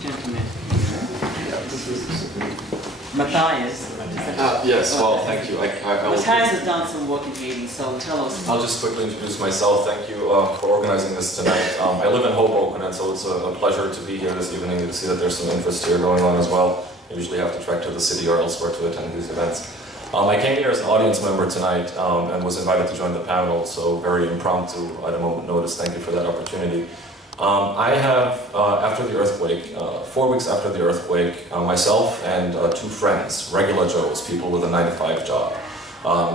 gentleman. Matthias. Yes, well, thank you. Matthias has done some work in Haiti, so tell us. I'll just quickly introduce myself. Thank you for organizing this tonight. I live in Hoboken, and so it's a pleasure to be here this evening to see that there's some interest here going on as well. I usually have to trek to the city or elsewhere to attend these events. I came here as an audience member tonight and was invited to join the panel, so very impromptu at a moment's notice. Thank you for that opportunity. I have, after the earthquake, 4 weeks after the earthquake, myself and 2 friends, regular Joes, people with a 9-to-5 job,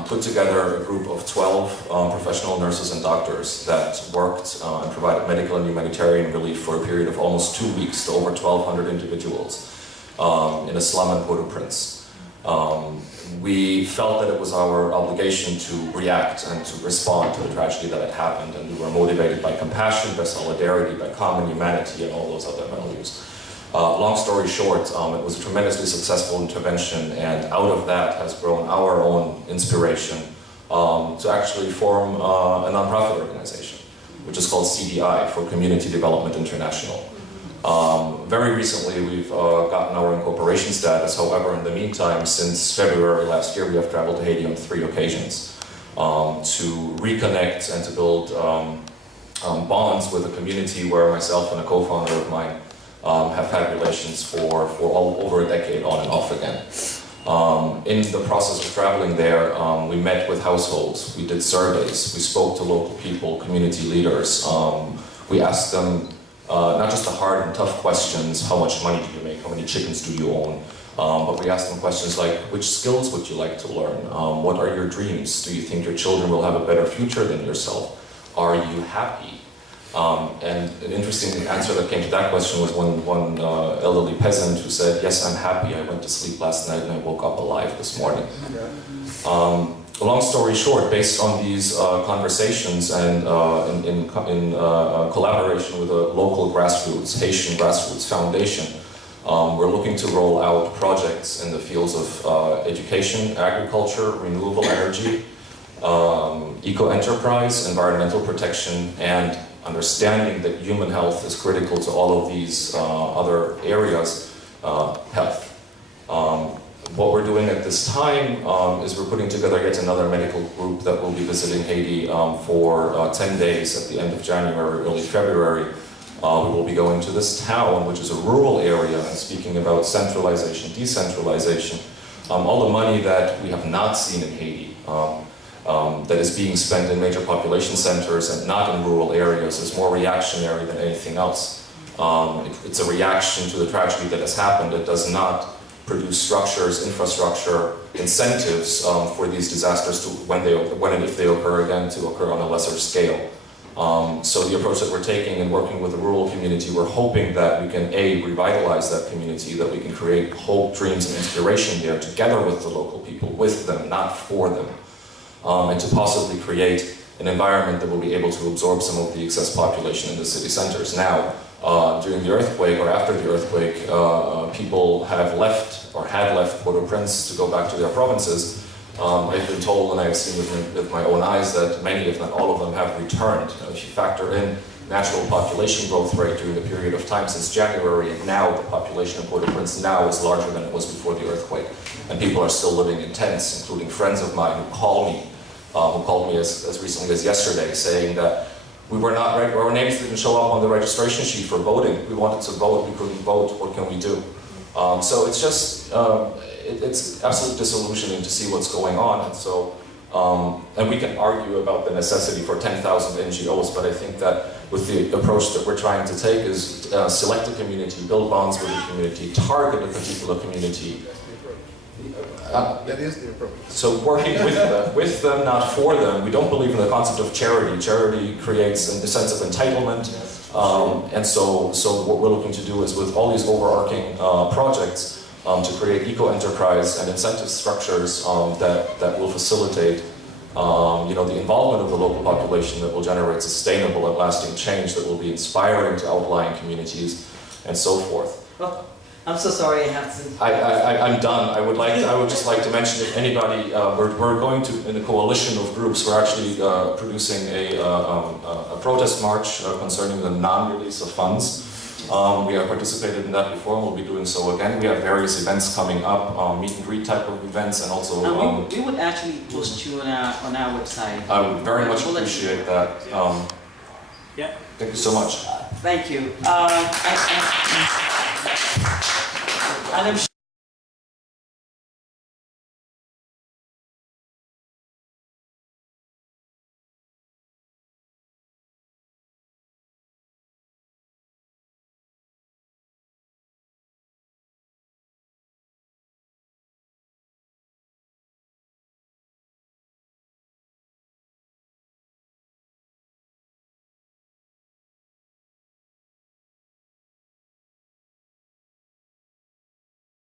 put together a group of 12 professional nurses and doctors that worked and provided medical and humanitarian relief for a period of almost 2 weeks to over 1,200 individuals in a slum in Port-au-Prince. We felt that it was our obligation to react and to respond to the tragedy that had happened, and we were motivated by compassion, by solidarity, by common humanity, and all those other values. Long story short, it was a tremendously successful intervention, and out of that has grown our own inspiration to actually form a nonprofit organization, which is called CDI, for Community Development International. Very recently we've gotten our incorporation status. However, in the meantime, since February last year, we have traveled to Haiti on 3 occasions to reconnect and to build bonds with a community where myself and a co-founder of mine have had relations for over a decade, on and off again. In the process of traveling there, we met with households, we did surveys, we spoke to local people, community leaders. We asked them not just the hard and tough questions, how much money do you make, how many chickens do you own, but we asked them questions like, which skills would you like to learn? What are your dreams? Do you think your children will have a better future than yourself? Are you happy? And an interesting answer that came to that question was one elderly peasant who said, yes, I'm happy, I went to sleep last night and I woke up alive this morning. Long story short, based on these conversations and in collaboration with a local grassroots, Haitian grassroots foundation, we're looking to roll out projects in the fields of education, agriculture, renewable energy, eco-enterprise, environmental protection, and understanding that human health is critical to all of these other areas, health. What we're doing at this time is we're putting together yet another medical group that will be visiting Haiti for 10 days at the end of January, early February. We will be going to this town, which is a rural area, and speaking about centralization, decentralization. All the money that we have not seen in Haiti, that is being spent in major population centers and not in rural areas, is more reactionary than anything else. It's a reaction to the tragedy that has happened. It does not produce structures, infrastructure, incentives for these disasters to, when and if they occur again, to occur on a lesser scale. So the approach that we're taking in working with the rural community, we're hoping that we can A, revitalize that community, that we can create hope, dreams, and inspiration here together with the local people, with them, not for them, and to possibly create an environment that will be able to absorb some of the excess population in the city centers. Now, during the earthquake or after the earthquake, people have left or had left Port-au-Prince to go back to their provinces. I've been told, and I've seen with my own eyes, that many, if not all of them, have returned. If you factor in natural population growth rate during the period of time since January, and now the population of Port-au-Prince now is larger than it was before the earthquake. And people are still living in tents, including friends of mine who called me as recently as yesterday, saying that we were not ready, our names didn't show up on the registration sheet for voting. We wanted to vote, we couldn't vote, what can we do? So it's just, it's absolutely disillusioning to see what's going on. And so, and we can argue about the necessity for 10,000 NGOs, but I think that with the approach that we're trying to take is select a community, build bonds with a community, target a particular community. That is the approach. So working with them, not for them. We don't believe in the concept of charity. Charity creates a sense of entitlement, and so what we're looking to do is, with all these overarching projects, to create eco-enterprise and incentive structures that will facilitate, the involvement of the local population, that will generate sustainable and lasting change, that will be inspiring to outlying communities, and so forth. Well, I'm so sorry I have to... I'm done. I would just like to mention, if anybody, we're going to, in a coalition of groups, we're actually producing a protest march concerning the non-release of funds. We have participated in that before and we'll be doing so again. We have various events coming up, meet and greet type of events, and also we would actually post you on our website. I would very much appreciate that. Yeah. Thank you so much. Thank you. And I'm